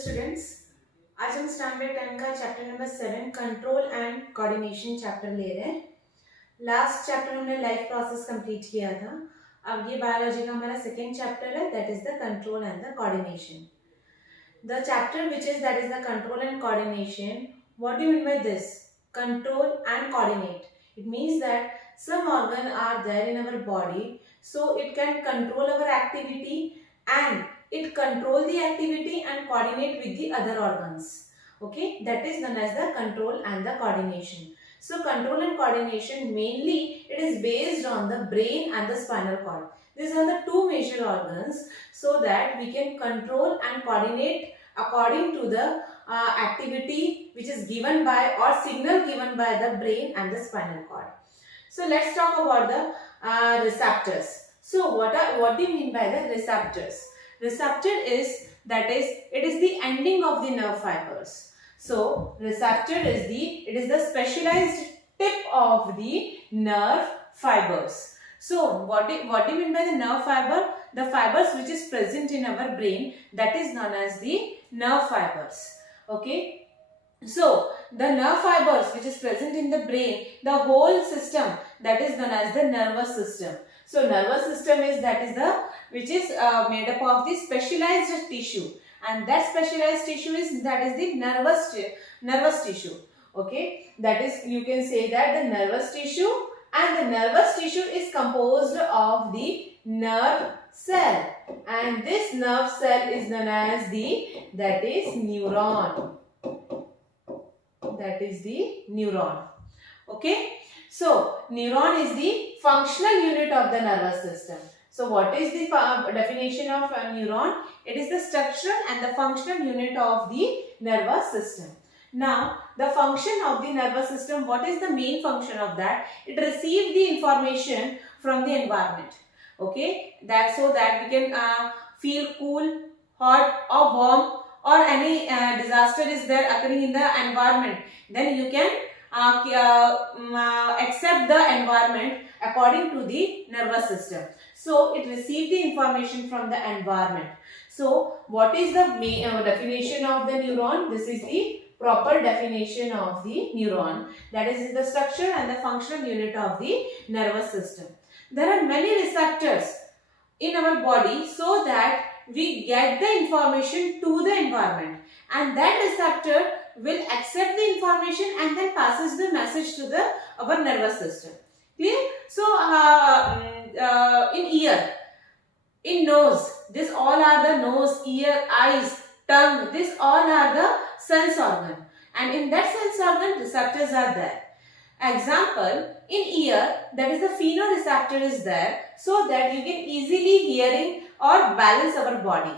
Students, आज हम standard 10 का chapter number 7 control and coordination chapter ले रहे हैं। लास्ट चैप्टर हमने लाइफ प्रोसेस कंप्लीट किया था। अब ये बायोलॉजी का हमारा सेकेंड चैप्टर है, that is the control and the coordination. The chapter which is that is the control and coordination. What do you mean by this? Control and coordinate. It means that some organ are there in our body, so it can control our activity and it control the activity and coordinate with the other organs. Okay, that is known as the control and the coordination. So control and coordination mainly it is based on the brain and the spinal cord. These are the two major organs, so that we can control and coordinate according to the activity which is given by or signal given by the brain and the spinal cord. So let's talk about the receptors. So what do you mean by the receptors? Receptor is it is the ending of the nerve fibers. So receptor is the specialized tip of the nerve fibers. So what do you mean by the nerve fiber? The fibers which is present in our brain, that is known as the nerve fibers. Okay, so the nerve fibers which is present in the brain, the whole system, that is known as the nervous system. So nervous system is which is made up of the specialized tissue, and that specialized tissue is the nervous tissue. Okay, that is, you can say that the nervous tissue, and the nervous tissue is composed of the nerve cell, and this nerve cell is known as that is neuron. That is the neuron. Okay, so neuron is the functional unit of the nervous system. So what is the definition of a neuron? It is the structural and the functional unit of the nervous system. Now the function of the nervous system, what is the main function of that? It receives the information from the environment. Okay, that so that we can feel cool, hot or warm, or any disaster is there occurring in the environment, then you can accept the environment according to the nervous system. So it receives the information from the environment. So what is the definition of the neuron? This is the proper definition of the neuron, that is the structure and the functional unit of the nervous system. There are many receptors in our body, so that we get the information to the environment, and that receptor will accept the information and then passes the message to our nervous system. Clear? So in ear, in nose, this all are the nose, ear, eyes, tongue, this all are the sense organ, and in that sense organ receptors are there. Example, in ear, that is the phonoreceptor is there, so that you can easily hearing or balance our body.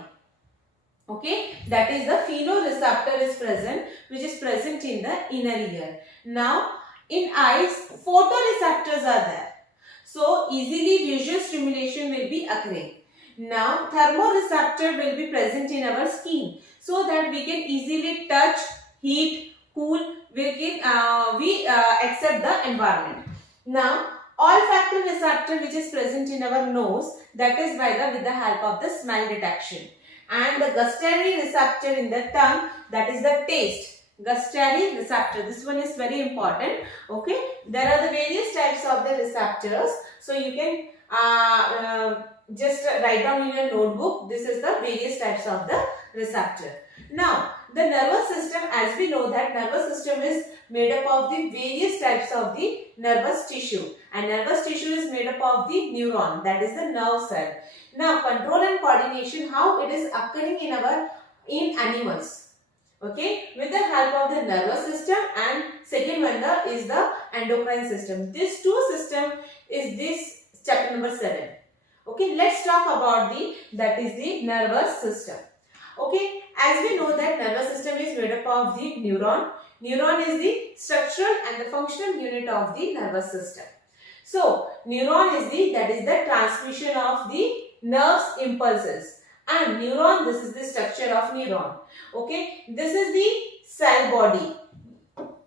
Okay, that is the phonoreceptor is present, which is present in the inner ear. Now in eyes, photoreceptors are there, so easily visual stimulation will be occurring. Now thermoreceptor will be present in our skin, so that we can easily touch, heat, cool, we accept the environment. Now olfactory receptor which is present in our nose, that is with the help of the smell detection, and the gustatory receptor in the tongue, that is the taste. Gustatory receptor, this one is very important. Okay, there are the various types of the receptors, so you can just write down in your notebook. This is the various types of the receptor. Now the nervous system, as we know that nervous system is made up of the various types of the nervous tissue, and nervous tissue is made up of the neuron, that is the nerve cell. Now control and coordination, how it is occurring in animals. Okay, with the help of the nervous system, and second one is the endocrine system. These two system is this chapter number 7. Okay, let's talk about that is the nervous system. Okay, as we know that nervous system is made up of the neuron. Neuron is the structural and the functional unit of the nervous system. So neuron is that is the transmission of the nerves impulses, and neuron, this is the structure of neuron. Okay, this is the cell body.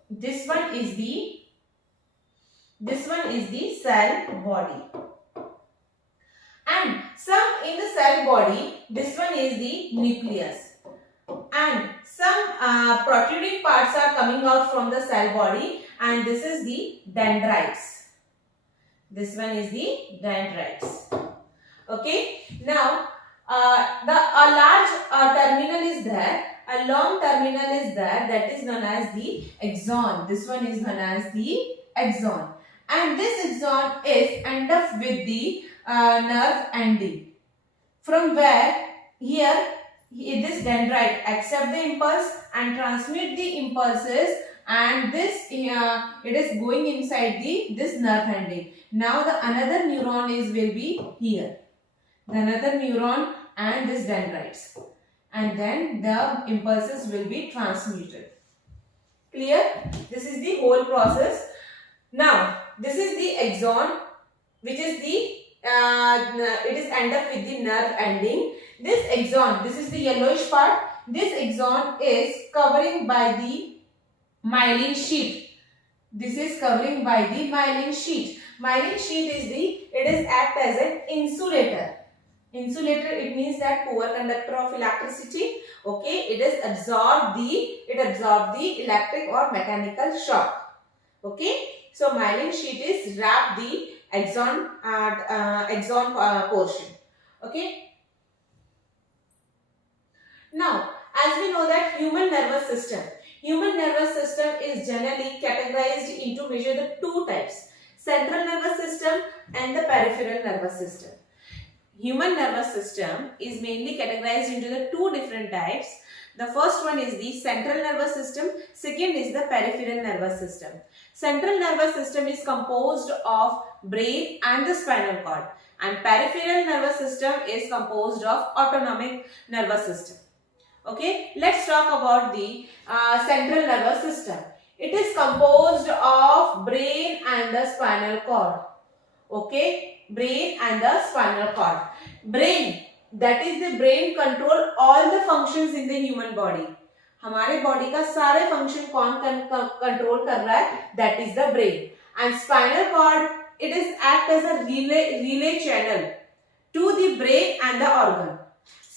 This one is the cell body, and some in the cell body, this one is the nucleus. and some protruding parts are coming out from the cell body, and this is the dendrites. This one is the dendrites. Okay. Now, a large terminal is there, a long terminal is there, that is known as the axon. This one is known as the axon, and this axon is end up with the nerve ending, from where here this dendrite accept the impulse and transmit the impulses, and this it is going inside this nerve ending. Now the another neuron will be here, the another neuron and this dendrites, and then the impulses will be transmitted. Clear? This is the whole process. Now this is the axon, which is the it is end up with the nerve ending. This axon, this is the yellowish part. This axon is covering by the myelin sheath. This is covering by the myelin sheath. Myelin sheath is it is act as an insulator. Insulator, it means that poor conductor of electricity. Okay, it absorb the electric or mechanical shock. Okay, so myelin sheath is wrap the axon portion. Okay. Now, as we know that human nervous system is generally categorized into measure the two types: central nervous system and the peripheral nervous system. Human nervous system is mainly categorized into the two different types. The first one is the central nervous system, second is the peripheral nervous system. Central nervous system is composed of brain and the spinal cord, and peripheral nervous system is composed of autonomic nervous system. Okay, let's talk about the central nervous system. It is composed of brain and the spinal cord. Okay, brain and the spinal cord. Brain, that is the brain control all the functions in the human body. हमारे body का सारे function कौन control कर रहा है? That is the brain. And spinal cord, it is act as a relay channel to the brain and the organ.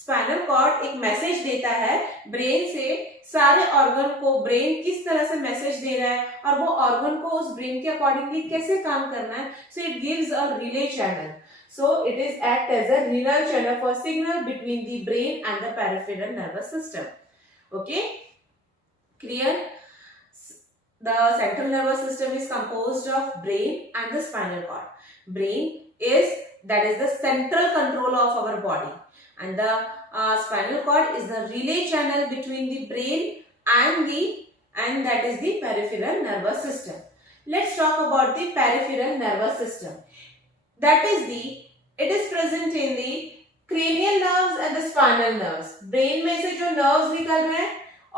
Spinal cord एक message देता है ब्रेन से सारे ऑर्गन को. ब्रेन किस तरह से मैसेज दे रहा है और वो ऑर्गन को उस ब्रेन के अकॉर्डिंगली कैसे काम करना है. So it gives a relay channel. So it is act as a renal channel for signal between the brain and the peripheral nervous system. Okay, clear? The central nervous system is composed of brain and the spinal cord. Brain is the central control of our body, and the spinal cord is the relay channel between the brain and that is the peripheral nervous system. Let's talk about the peripheral nervous system. That is it is present in the cranial nerves and the spinal nerves. Brain में से जो nerves निकल रहे हैं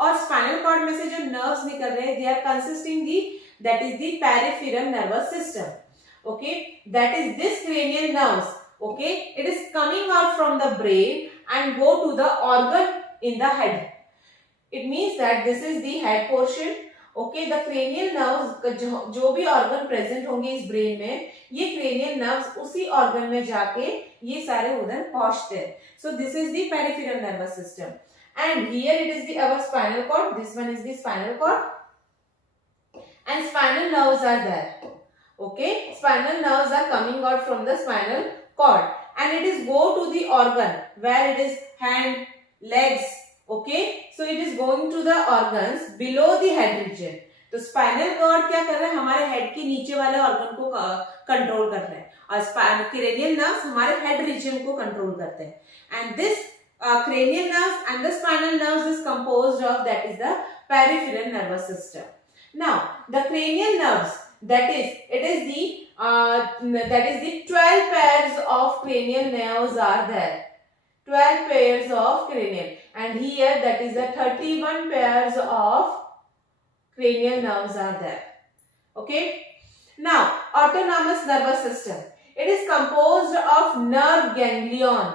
और spinal cord में से जो nerves निकल रहे हैं, they are consisting that is the peripheral nervous system. Okay, that is this cranial nerves. Okay, it is coming out from the brain and go to the organ in the head. It means that this is the head portion. Okay, the cranial nerves, जो भी organ present होंगे इस brain में, ये cranial nerves उसी organ में जाके ये सारे उधर पहुंचते हैं. So this is the peripheral nervous system, and here it is the our spinal cord. This one is the spinal cord and spinal nerves are there. Okay, spinal nerves are coming out from the spinal cord and it is go to the organ where it is hand, legs. Okay, so it is going to the organs below the head region. तो spinal cord क्या कर रहा है? हमारे head के नीचे वाले organ को कंट्रोल कर रहा है, और क्रेनियल नर्व्स हमारे हेड रीजन को कंट्रोल करते हैं. And this cranial nerves and the spinal nerves is composed of that is the peripheral nervous system. Now the cranial nerves, that is the 12 pairs of cranial nerves are there. 12 pairs of cranial, and here that is the 31 pairs of cranial nerves are there. Okay, now autonomous nervous system, it is composed of nerve ganglion,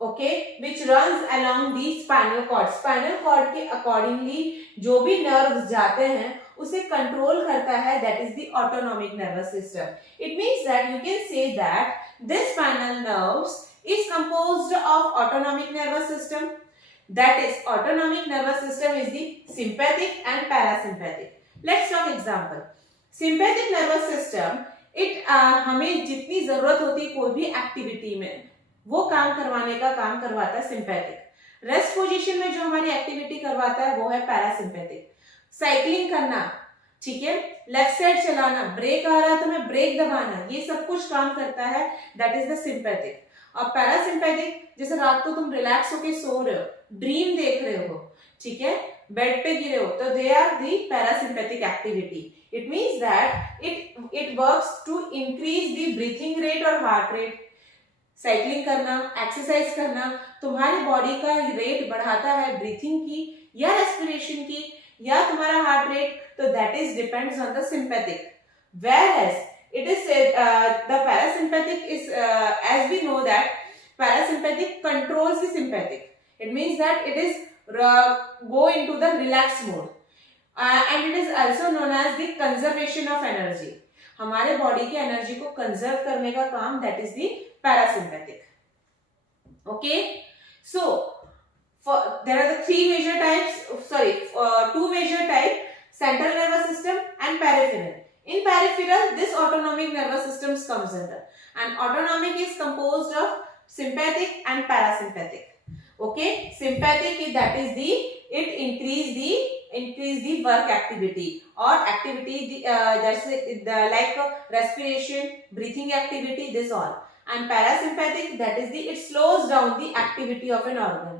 okay, which runs along the spinal cord. spinal cord के accordingly जो भी nerves जाते हैं उसे control करता है, that is the autonomic nervous system. It means that you can say that this spinal nerves is composed of autonomic nervous system. That is, autonomic nervous system is the sympathetic and parasympathetic. Let's talk example. Sympathetic nervous system, it हमें जितनी जरूरत होती है कोई भी activity में, वो काम करवाने का काम करवाता है सिंपैथिक। रेस्ट पोजीशन में जो हमारी एक्टिविटी करवाता है वो है पैरासिम्पैथिक। साइकिलिंग करना, ठीक है, लेफ्ट साइड चलाना, ब्रेक आ रहा है तो मैं ब्रेक दबाना, ये सब कुछ काम करता है, दैट इज द सिंपैथिक। और पैरासिम्पैथिक, जैसे रात को तुम रिलैक्स होके सो रहे हो, ड्रीम देख रहे हो, ठीक है, बेड पे गिरे हो, तो they are the parasympathetic activity. It means that it works to increase the breathing rate और हार्ट रेट। साइकिलिंग करना, एक्सरसाइज करना तुम्हारी बॉडी का रेट बढ़ाता है, ब्रीथिंग की या रेस्पिरेशन की या तुम्हारा हार्ट रेट, तो that is depends on the sympathetic. Whereas it is the parasympathetic is as we know that parasympathetic controls the sympathetic. It means that it is go into the relaxed mode, and it is also known as the conservation of energy. हमारे body की energy को conserve करने का काम, that is the parasympathetic. Okay, so there are the two major types, central nervous system and peripheral. In peripheral, this autonomic nervous system comes under, and autonomic is composed of sympathetic and parasympathetic. Okay, sympathetic, that is the, it increase the work activity or activity, that's the like respiration, breathing activity, this all. And parasympathetic, that is the, it slows down the activity of an organ,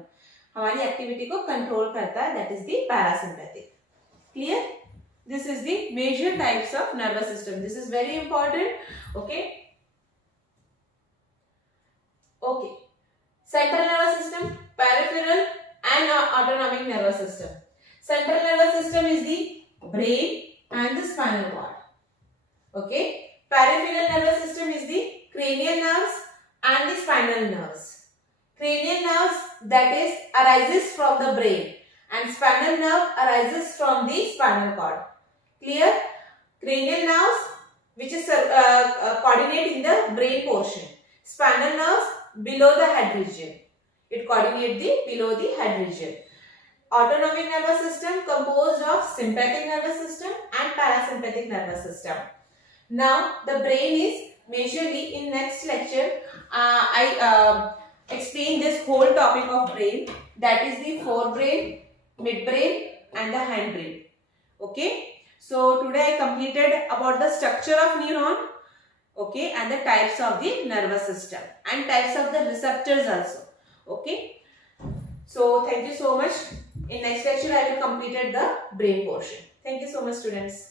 हमारी activity को control करता है, that is the parasympathetic. Clear? This is the major types of nervous system, this is very important. Okay, okay, central nervous system, peripheral and autonomic nervous system. Central nervous system is the brain and the spinal cord. Okay, peripheral nervous system is the cranial nerves and the spinal nerves. Cranial nerves, that is arises from the brain, and spinal nerve arises from the spinal cord. Clear? Cranial nerves, which is coordinate in the brain portion. Spinal nerves below the head region. It coordinate the below the head region. Autonomic nervous system composed of sympathetic nervous system and parasympathetic nervous system. Now the brain is majorly, in next lecture I explain this whole topic of brain, that is the forebrain, midbrain and the hindbrain. Okay, so today I completed about the structure of neuron, okay, and the types of the nervous system and types of the receptors also. Okay, so thank you so much. In next lecture I will complete the brain portion. Thank you so much, students.